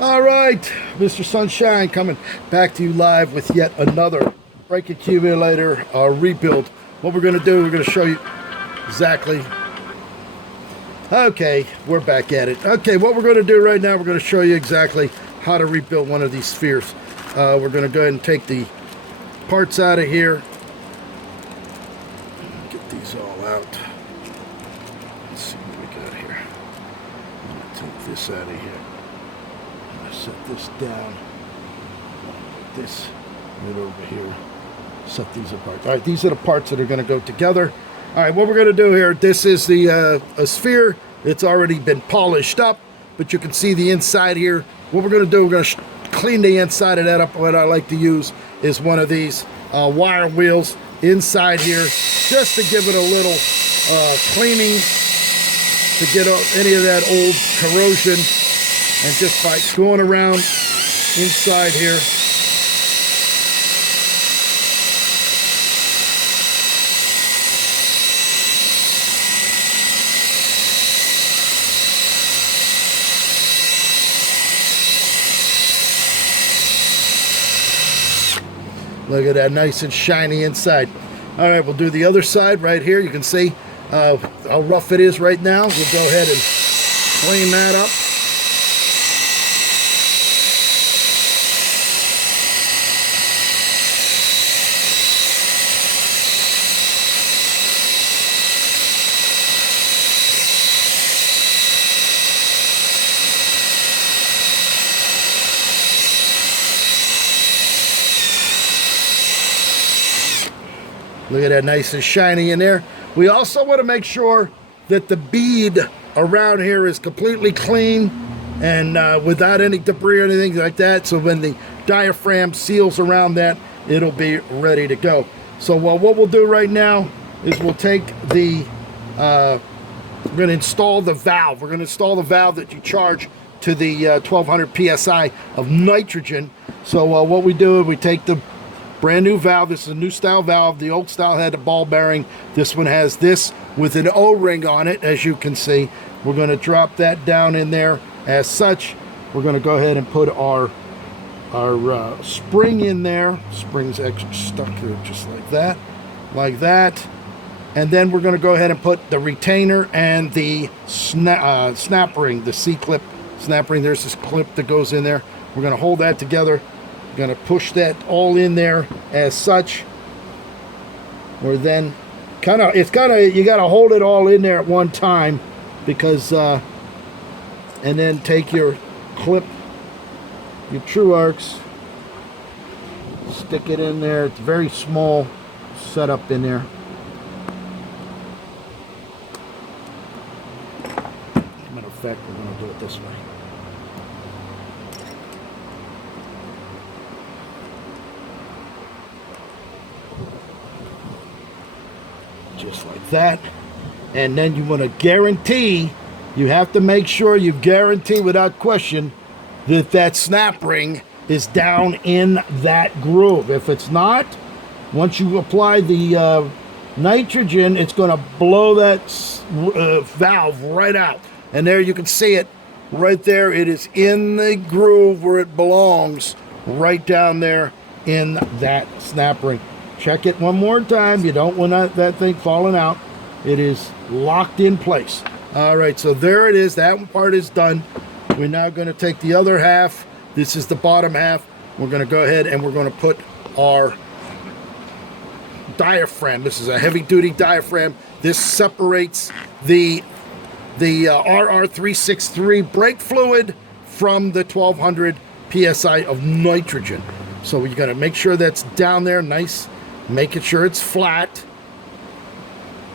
All right, Mr. Sunshine coming back to you live with yet another brake accumulator rebuild. What we're going to do, we're going to show you exactly. Okay, we're back at it. Okay, what we're going to do right now, we're going to show you exactly how to rebuild one of these spheres. We're going to go ahead and take the parts out of here. Get these all out. Let's see what we got here. I'm going to take this out of here. Set this down, like this, right over here, set these apart. All right, these are the parts that are going to go together. All right, what we're going to do here, this is the a sphere. It's already been polished up, but you can see the inside here. What we're going to do, we're going to clean the inside of that up. What I like to use is one of these wire wheels inside here, just to give it a little cleaning, to get any of that old corrosion. And just by going around inside here, look at that, nice and shiny inside. All right, we'll do the other side right here. You can see how rough it is right now. We'll go ahead and clean that up. Look at that, nice and shiny in there. We also want to make sure that the bead around here is completely clean and without any debris or anything like that. So when the diaphragm seals around that, it'll be ready to go. So what we'll do right now is we'll take the, we're going to install the valve. We're going to install the valve that you charge to the 1200 PSI of nitrogen. So what we do is we take the brand new valve. This is a new style valve. The old style had a ball bearing. This one has this with an O-ring on it, as you can see. We're going to drop that down in there. As such, we're going to go ahead and put our spring in there. Spring's extra stuck here, just like that, and then we're going to go ahead and put the retainer and the snap ring, the C-clip snap ring. There's this clip that goes in there. We're going to hold that together. Going to push that all in there as such. Or then you got to hold it all in there at one time, because and then take your clip, your true arcs, stick it in there. It's very small setup in there. As a matter of fact, we're going to do it this way. Just like that. And then you want to guarantee, you have to make sure you guarantee without question that that snap ring is down in that groove. If it's not, once you apply the nitrogen, it's going to blow that valve right out. And there you can see it right there. It is in the groove where it belongs, right down there in that snap ring. Check it one more time. You don't want that thing falling out. It is locked in place. All right, so there it is. That part is done. We're now going to take the other half. This is the bottom half. We're going to go ahead and we're going to put our diaphragm. This is a heavy-duty diaphragm. This separates the RR363 brake fluid from the 1200 PSI of nitrogen. So you got to make sure that's down there nice. Making sure it's flat.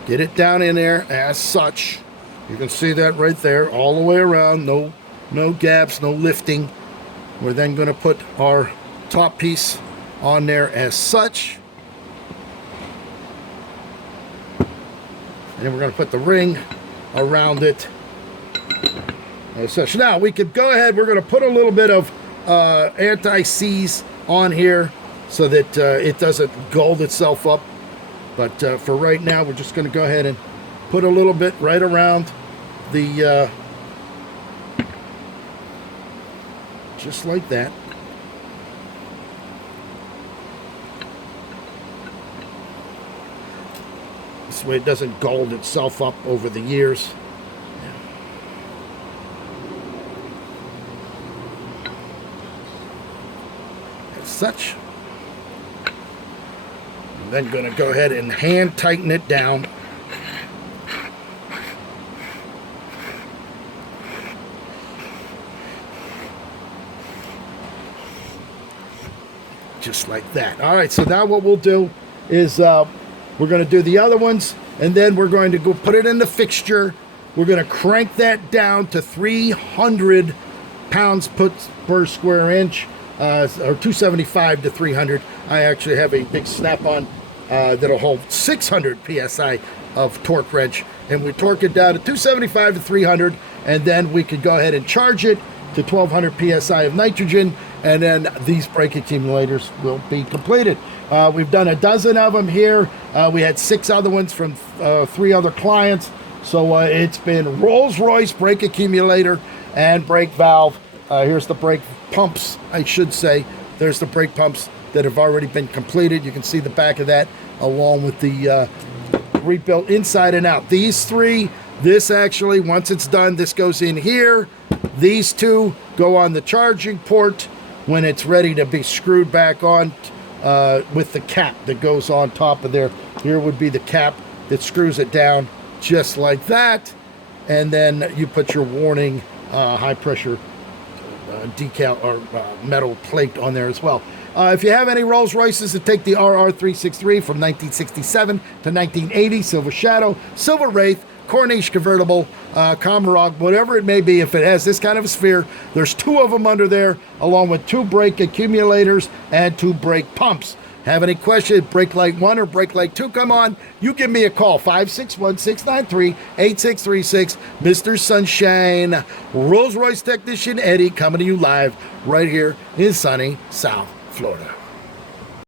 Get it down in there as such. You can see that right there all the way around. No gaps, no lifting. We're then going to put our top piece on there as such. And we're going to put the ring around it as such. Now we could go ahead. We're going to put a little bit of anti-seize on here, so that it doesn't gold itself up. But for right now, we're just going to go ahead and put a little bit right around the just like that. This way it doesn't gold itself up over the years. As such. I'm then going to go ahead and hand tighten it down. Just like that. All right, so now what we'll do is we're going to do the other ones, and then we're going to go put it in the fixture. We're going to crank that down to 300 pounds per square inch, or 275 to 300. I actually have a big snap-on that'll hold 600 psi of torque wrench, and we torque it down to 275 to 300, and then we could go ahead and charge it to 1200 psi of nitrogen, and then these brake accumulators will be completed. We've done a dozen of them here. We had 6 other ones from 3 other clients. So it's been Rolls-Royce brake accumulator and brake valve. Here's the brake pumps, I should say. There's the brake pumps that have already been completed. You can see the back of that along with the rebuilt inside and out. These 3, this actually, once it's done, this goes in here. These 2 go on the charging port when it's ready to be screwed back on with the cap that goes on top of there. Here would be the cap that screws it down just like that. And then you put your warning high pressure decal or metal plate on there as well. If you have any Rolls Royces that take the RR363 from 1967 to 1980, Silver Shadow, Silver Wraith, Corniche convertible, Comarog, whatever it may be, if it has this kind of a sphere, there's 2 of them under there, along with 2 brake accumulators and 2 brake pumps. Have any questions, brake light 1 or brake light 2 come on, you give me a call, 561-693-8636. Mr. Sunshine, Rolls-Royce technician Eddie, coming to you live right here in sunny South Florida.